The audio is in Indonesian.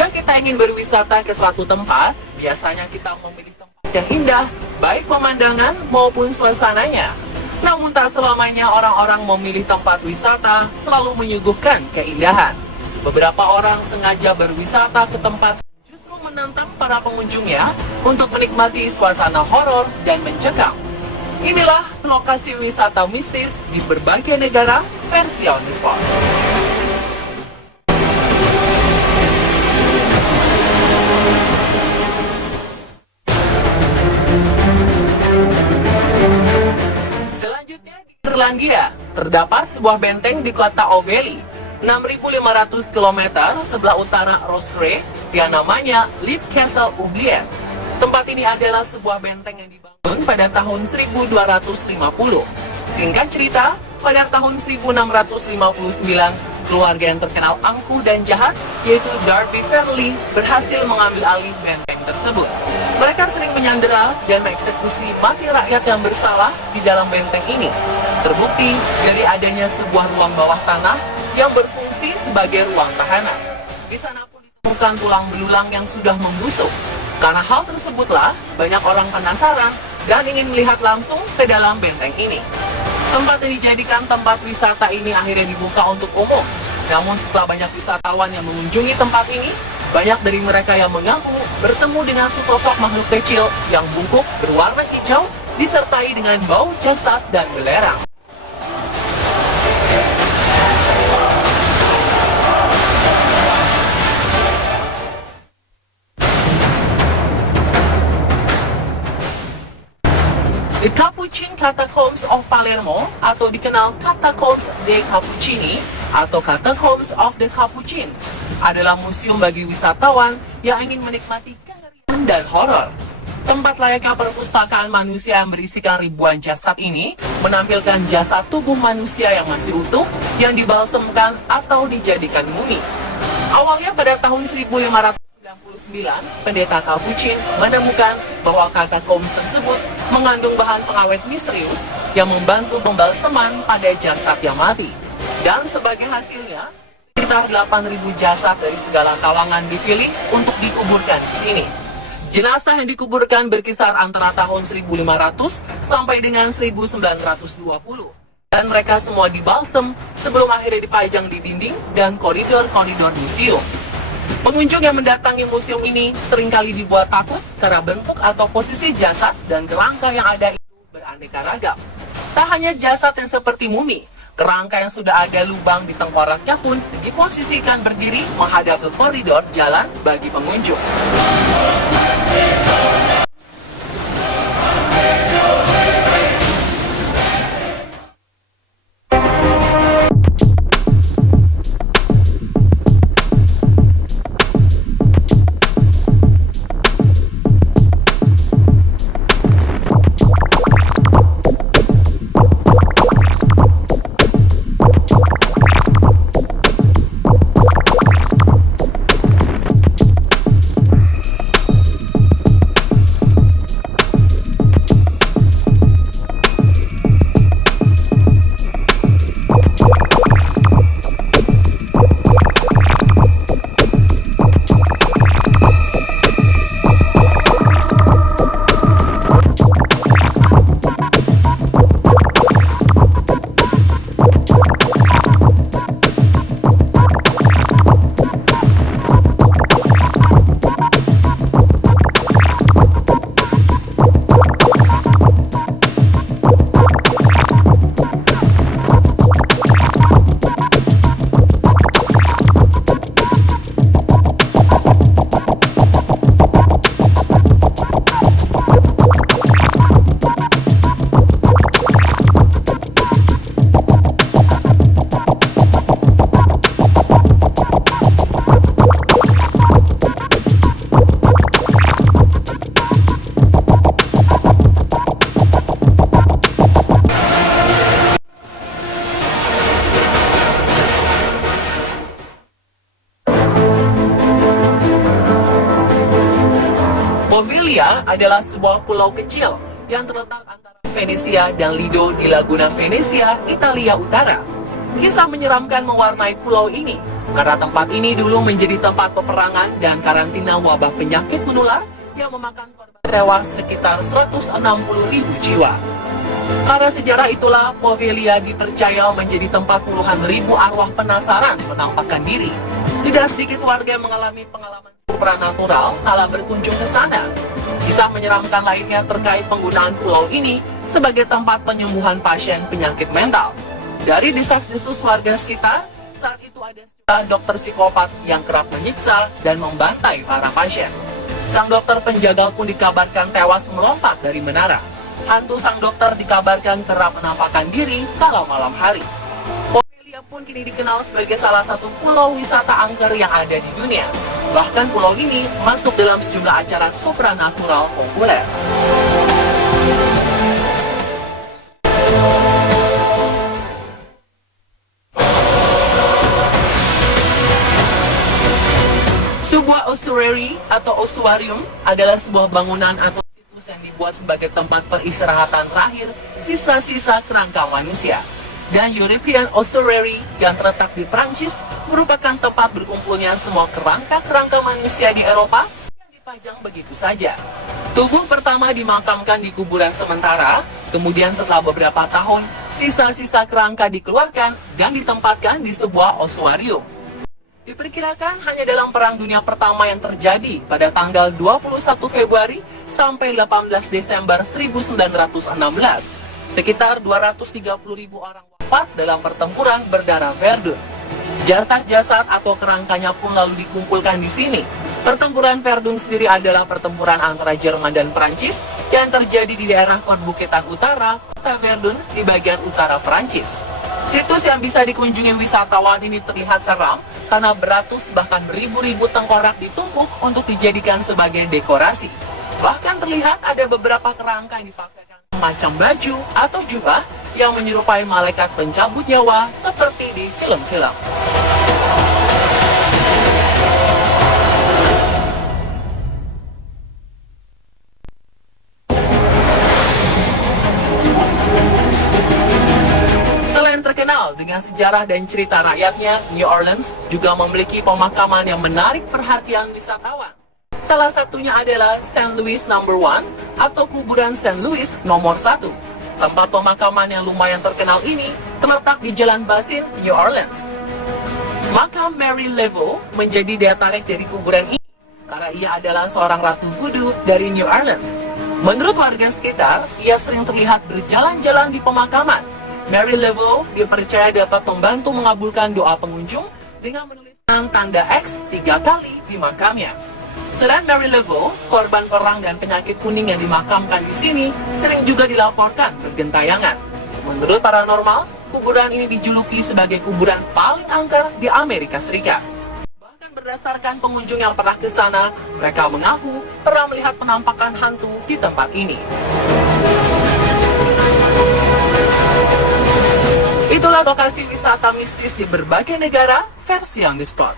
Jika kita ingin berwisata ke suatu tempat, biasanya kita memilih tempat yang indah, baik pemandangan maupun suasananya. Namun tak selamanya orang-orang memilih tempat wisata selalu menyuguhkan keindahan. Beberapa orang sengaja berwisata ke tempat justru menantang para pengunjungnya untuk menikmati suasana horor dan mencekam. Inilah lokasi wisata mistis di berbagai negara versi On The Spot. Selanjutnya di Irlandia, terdapat sebuah benteng di kota Ovely, 6.500 km sebelah utara Roscrea yang namanya Leap Castle Oubliette. Tempat ini adalah sebuah benteng yang dibangun pada tahun 1250. Singkat cerita, pada tahun 1659, keluarga yang terkenal angkuh dan jahat, yaitu Darby Family, berhasil mengambil alih benteng tersebut. Mereka sering menyandera dan mengeksekusi mati rakyat yang bersalah di dalam benteng ini. Terbukti dari adanya sebuah ruang bawah tanah yang berfungsi sebagai ruang tahanan. Di sana pun ditemukan tulang belulang yang sudah membusuk. Karena hal tersebutlah, banyak orang penasaran dan ingin melihat langsung ke dalam benteng ini. Tempat yang dijadikan tempat wisata ini akhirnya dibuka untuk umum. Namun setelah banyak wisatawan yang mengunjungi tempat ini, banyak dari mereka yang mengaku bertemu dengan sesosok makhluk kecil yang bungkuk berwarna hijau disertai dengan bau jasad dan belerang. The Capuchin Catacombs of Palermo, atau dikenal Catacombs dei Cappuccini atau Catacombs of the Capuchins, adalah museum bagi wisatawan yang ingin menikmati kengerian dan horor. Tempat layaknya perpustakaan manusia yang berisikan ribuan jasad ini menampilkan jasad tubuh manusia yang masih utuh yang dibalsemkan atau dijadikan mumi. Awalnya pada tahun 1599, pendeta Capuchin menemukan bahwa katakombs tersebut mengandung bahan pengawet misterius yang membantu pembalseman pada jasad yang mati. Dan sebagai hasilnya, sekitar 8.000 jasad dari segala kalangan dipilih untuk dikuburkan di sini. Jenazah yang dikuburkan berkisar antara tahun 1500 sampai dengan 1920. Dan mereka semua dibalsem sebelum akhirnya dipajang di dinding dan koridor-koridor museum. Pengunjung yang mendatangi museum ini seringkali dibuat takut karena bentuk atau posisi jasad dan kerangka yang ada itu beraneka ragam. Tak hanya jasad yang seperti mumi, kerangka yang sudah ada lubang di tengkoraknya pun diposisikan berdiri menghadap ke koridor jalan bagi pengunjung. Poveglia adalah sebuah pulau kecil yang terletak antara Venesia dan Lido di Laguna Venezia, Italia Utara. Kisah menyeramkan mewarnai pulau ini, karena tempat ini dulu menjadi tempat peperangan dan karantina wabah penyakit menular yang memakan korban tewas sekitar 160.000 jiwa. Karena sejarah itulah, Poveglia dipercaya menjadi tempat puluhan ribu arwah penasaran menampakkan diri. Tidak sedikit warga yang mengalami pengalaman supranatural kala berkunjung ke sana. Kisah menyeramkan lainnya terkait penggunaan pulau ini sebagai tempat penyembuhan pasien penyakit mental. Dari desas-desus warga sekitar, saat itu ada dokter psikopat yang kerap menyiksa dan membantai para pasien. Sang dokter penjaga pun dikabarkan tewas melompat dari menara. Hantu sang dokter dikabarkan kerap menampakkan diri kala malam hari. Poveglia pun kini dikenal sebagai salah satu pulau wisata angker yang ada di dunia. Bahkan pulau ini masuk dalam sejumlah acara supranatural populer. Sebuah ossuary atau ossuarium adalah sebuah bangunan atau situs yang dibuat sebagai tempat peristirahatan terakhir sisa-sisa kerangka manusia. Dan European Ossuary yang terletak di Prancis merupakan tempat berkumpulnya semua kerangka-kerangka manusia di Eropa yang dipajang begitu saja. Tubuh pertama dimakamkan di kuburan sementara, kemudian setelah beberapa tahun, sisa-sisa kerangka dikeluarkan dan ditempatkan di sebuah ossuarium. Diperkirakan hanya dalam Perang Dunia Pertama yang terjadi pada tanggal 21 Februari sampai 18 Desember 1916. Sekitar 230.000 orang wafat dalam pertempuran berdarah Verdun. Jasad-jasad atau kerangkanya pun lalu dikumpulkan di sini. Pertempuran Verdun sendiri adalah pertempuran antara Jerman dan Prancis yang terjadi di daerah perbukitan utara, kota Verdun di bagian utara Prancis. Situs yang bisa dikunjungi wisatawan ini terlihat seram karena beratus bahkan beribu-ribu tengkorak ditumpuk untuk dijadikan sebagai dekorasi. Bahkan terlihat ada beberapa kerangka yang dipakaikan semacam baju atau jubah yang menyerupai malaikat pencabut nyawa seperti di film-film. Terkenal dengan sejarah dan cerita rakyatnya, New Orleans juga memiliki pemakaman yang menarik perhatian wisatawan. Salah satunya adalah St. Louis No. 1 atau kuburan St. Louis nomor 1. Tempat pemakaman yang lumayan terkenal ini terletak di Jalan Basin, New Orleans. Makam Mary Laveau menjadi daya tarik dari kuburan ini karena ia adalah seorang ratu voodoo dari New Orleans. Menurut warga sekitar, ia sering terlihat berjalan-jalan di pemakaman. Mary Laveau dipercaya dapat membantu mengabulkan doa pengunjung dengan menuliskan tanda X 3 kali di makamnya. Selain Mary Laveau, korban perang dan penyakit kuning yang dimakamkan di sini sering juga dilaporkan bergentayangan. Menurut paranormal, kuburan ini dijuluki sebagai kuburan paling angker di Amerika Serikat. Bahkan berdasarkan pengunjung yang pernah ke sana, mereka mengaku pernah melihat penampakan hantu di tempat ini. Itulah lokasi wisata mistis di berbagai negara versi On The Spot.